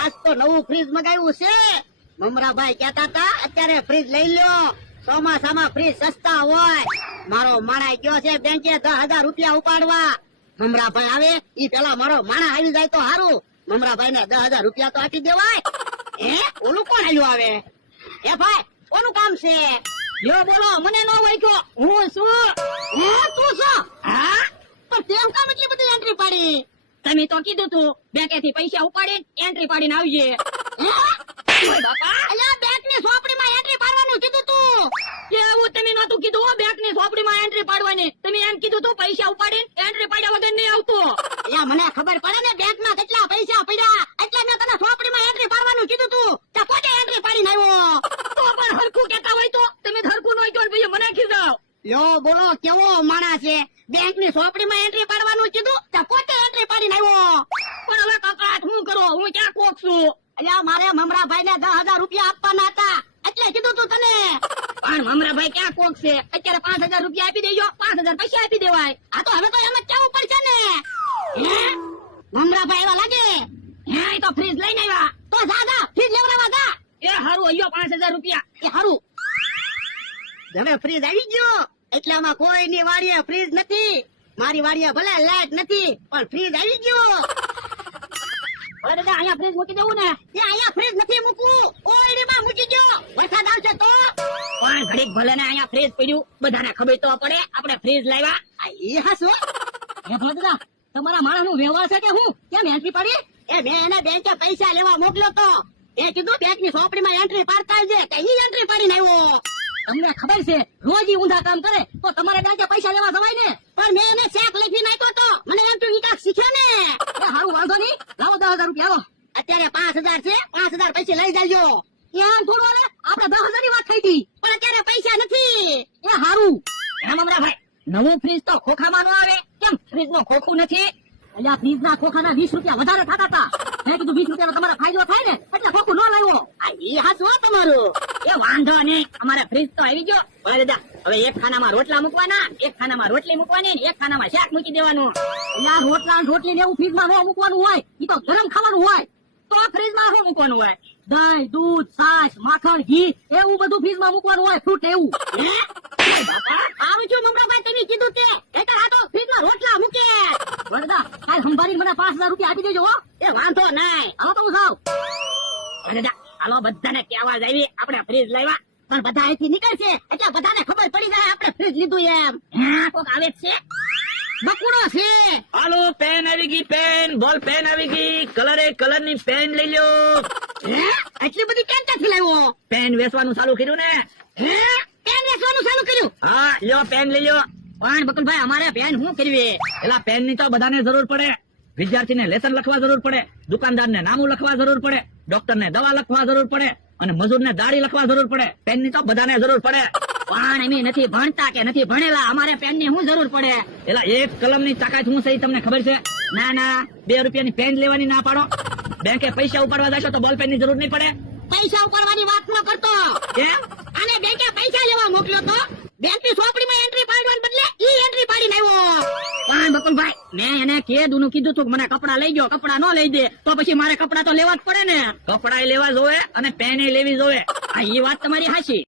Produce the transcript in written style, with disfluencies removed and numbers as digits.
આજ તો નવું ફ્રીજ મગાવ્યું છે. મમરાભાઈ કહેતા હતા અત્યારે ફ્રીજ લઈ લ્યો, ચોમાસામાં ફ્રીજ સસ્તા હોય. મારો માણા ગયો છે બેંકે 10,000 રૂપિયા ઉપાડવા. મમરાભાઈ આવે ઈ પેલા મારો માણા આવી જાય તો સારું. મમરાભાઈ ને 10,000 રૂપિયા તો આપી દેવાય. ઓલું કોણ આવ્યું આવે? એ ભાઈ કોનું કામ છે? યો બોલો, મને નો વાગ્યો. હું શું? તું શું? હા પણ તેમ કામ એટલી બધી એન્ટ્રી પાડી? તમે તો કીધું તું બેંકેથી પૈસા ઉપાડીને એન્ટ્રી પાડીને આવજે. બેંક ની સોપડીમાં એન્ટ્રી પાડવાનું કીધું તું. એવું તમે નતું કીધું બેંકની સોપડીમાં એન્ટ્રી પાડવાની. તમે એમ કીધું તું પૈસા ઉપાડીને એન્ટ્રી પાડ્યા વગર નહીં આવતો. મને ખબર પડે ને બેંકમાં કેટલા પૈસા પડ્યા, એટલે મેં તને સોપડીમાં એન્ટ્રી પાડવાનું કીધું તું. તે પોતે એન્ટ્રી પાડીને આવ્યો. તો પણ હરખું કેતા હોય તો તમે હરખું નો કહો ભાઈ મને ખીજાવ. યો બોલો, કેવો માણસ છે? બેંક ની સોપડીમાં એન્ટ્રી પાડવાનું કીધું, તે પોતે એન્ટ્રી પાડીને આવ્યો. પણ હવે કાકા શું કરો, હું ક્યાં કોક છું. અલ્યા મારે મમરાભાઈ ને 10,000 રૂપિયા આપવાના હતા, એટલે કીધું તું તને. પણ મમરાભાઈ ક્યાં કોક છે? અત્યારે 5,000 રૂપિયા આપી દેજો, 5,000 પૈસા આપી દેવાય. આ તો હવે તો એમ જ કેવું પડશે ને. મમરાભાઈ એવા લાગે. હે તો ફ્રીજ લઈને આવ્યા. તો જા ફ્રીજ લેવડાવવા જા. એ હારું અયો 5,000 રૂપિયા. એ હારું. હવે ફ્રીજ આવી ગયો, એટલે આમાં કોઈની વાડીએ ફ્રીજ નથી. મારી વાડીએ ભલે લાઈટ નથી, પણ ફ્રીજ આવી ગયો. હવે દાદા અહીંયા ફ્રીજ મૂકી દેવું ને? એ અહીંયા ફ્રીજ નથી મૂકવું, ઓયડીમાં મૂકી ગયો. વરસાદ આવશે તો? પણ ઘડીક ભલે ને અહીંયા ફ્રીજ પડ્યું, બધાને ખબર તો પડે આપણે ફ્રીજ લાવ્યા. એ હાસો. એ ભલે દાદા તમારા માણસનું વ્યવહાર છે કે હું કેમ એન્ટ્રી પાડી? એ મેં એને બેંકે પૈસા લેવા મોકલ્યો તો, એ કીધું બેંક ની સોપડીમાં એન્ટ્રી પાડતા આવજે, કે ઈ એન્ટ્રી પાડીને આવ્યો. તમને ખબર છે રોજ ઈ ઊંધા કામ કરે તો તમારે બેંકે પૈસા લેવા જવાય ને. પણ મેં એને ચેક લખી નાખ્યો તો, મને એમ તો ઈ શીખે ને. એ હારું વાંધો નહીં, લાવો 10,000 રૂપિયા આવો. અત્યારે 5,000 છે, 5,000 પછી લઈ જાજો. એમ થોડું ને આપણે 10,000 ની વાત થઈ હતી. પણ અત્યારે પૈસા નથી. એ હારું. એમ મમરાભાઈ નવું ફ્રીજ તો ખોખામાં નો આવે, કેમ ફ્રીજ નું ખોખું નથી? અલ્યા ફ્રીજ ના ખોખાના 20 રૂપિયા વધારે થતા હતા. મેં કીધું 20 રૂપિયાનો તમારા ફાયદો થાય ને એટલે ખોખું ન લાવ્યો. ઈ હાસો તમારું. એ વાંધો નહીં, અમારે ફ્રીજ તો આવી ગયો. ભલે દાદા હવે એક ખાનામાં રોટલા મૂકવાના, એક ખાનામાં રોટલી મૂકવાની ને એક ખાનામાં શાક મૂકી દેવાનું. અલ્યા રોટલા રોટલી ને એવું ફ્રીજમાં ન મૂકવાનું હોય, ઈ તો ગરમ ખાવાનું હોય. તો ફ્રીજમાં શું મૂકવાનું હોય? દહીં, દૂધ, છાશ, માખણ, ઘી એવું બધું ફ્રીજમાં મૂકવાનું હોય, ફ્રૂટ એવું. આવું છું મમરાભાઈ, તમે કીધું તે એટલે આ તો ફ્રીજમાં રોટલા મૂકે. વરદા કાલ સંભાળીને મને 5,000 રૂપિયા આપી દેજો હો. એ વાંધો નહીં, હાલો તો હું જાઉં. દાદા હાલો બધાને કેવા જ આવી આપણે ફ્રીજ લાવ્યા. પણ બધા અહીંથી નીકળશે એટલે બધાને ખબર પડી જાય આપણે ફ્રીજ લીધું એમ. હા કોક આવે જ છે. બકુડો છે. હાલો પેન આવી ગઈ, પેન બોલ પેન આવી ગઈ, કલર ની પેન લઈ લો. હે એટલી બધી કેમ ક્યાંથી લાવ્યો? પેન વેચવાનું ચાલુ કર્યું ને? હે પેન વેચવાનું ચાલુ કર્યું? હા લ્યો પેન લઈ લો. પણ બકુલભાઈ અમારે પેન શું કરવી? એલા પેન ની તો બધાને જરૂર પડે. વિદ્યાર્થીને લેસન લખવા જરૂર પડે, દુકાનદારને નામું લખવા જરૂર પડે, ડોક્ટરને દવા લખવા જરૂર પડે અને મજૂરને દાઢી લખવા જરૂર પડે. પેન ની તો બધાને જરૂર પડે. પણ અમે નથી ભણતા કે નથી ભણેલા, અમારે પેન ની શું જરૂર પડે? એલા એક કલમ ની તાકાત શું છે તમને ખબર છે? ના 2 રૂપિયાની પેન લેવાની ના પાડો. બેંકે પૈસા ઉપાડવા જશો તો બોલ પેન ની જરૂર નહીં પડે. પૈસા ઉપાડવાની વાત ન કરતો. કેમ? આને બેંકે પૈસા લેવા મોકલ્યો તો, બેંક ની સોપડીમાં એન્ટ્રી પાડવાને બદલે ઈ એન્ટ્રી પાડીને આવ્યો. પણ બકુલભાઈ મેં એને કીધું તું મને કપડા લઈ ગયો, કપડા ન લઈ દે તો પછી મારે કપડા તો લેવા જ પડે ને. કપડા લેવા જોવે અને પેન લેવી જોવે. આ એ વાત તમારી હાચી.